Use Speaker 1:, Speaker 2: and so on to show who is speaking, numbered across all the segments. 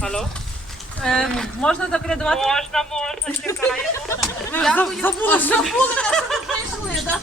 Speaker 1: Алло?
Speaker 2: Е, можна закрядувати?
Speaker 1: Можна, можна, чекаємо.
Speaker 2: Забула, забули нас,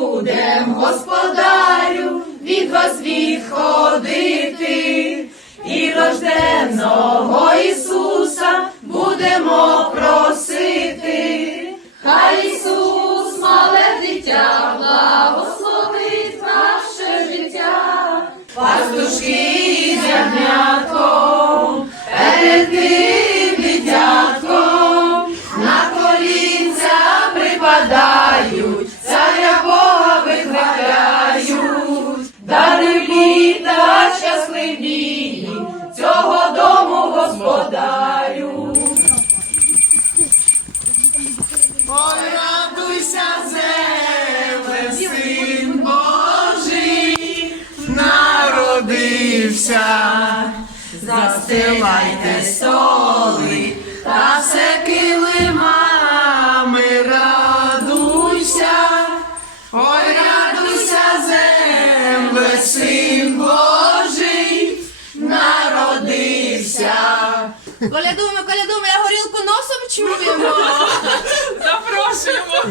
Speaker 3: будем, господарю, від вас відходити, і рожденого Ісуса будемо просити. Хай Ісус, мале дитя, благословить ваше життя, пастушки з ягнятком, та цього дому господарю. Ой, радуйся, земле, син Божий, народився. Застилайте столи та все килимами, радуйся. Ой, радуйся, земле, син Божий,
Speaker 4: Колядуємо, колядуємо, я горілку носом чуємо.
Speaker 1: Запрошуємо.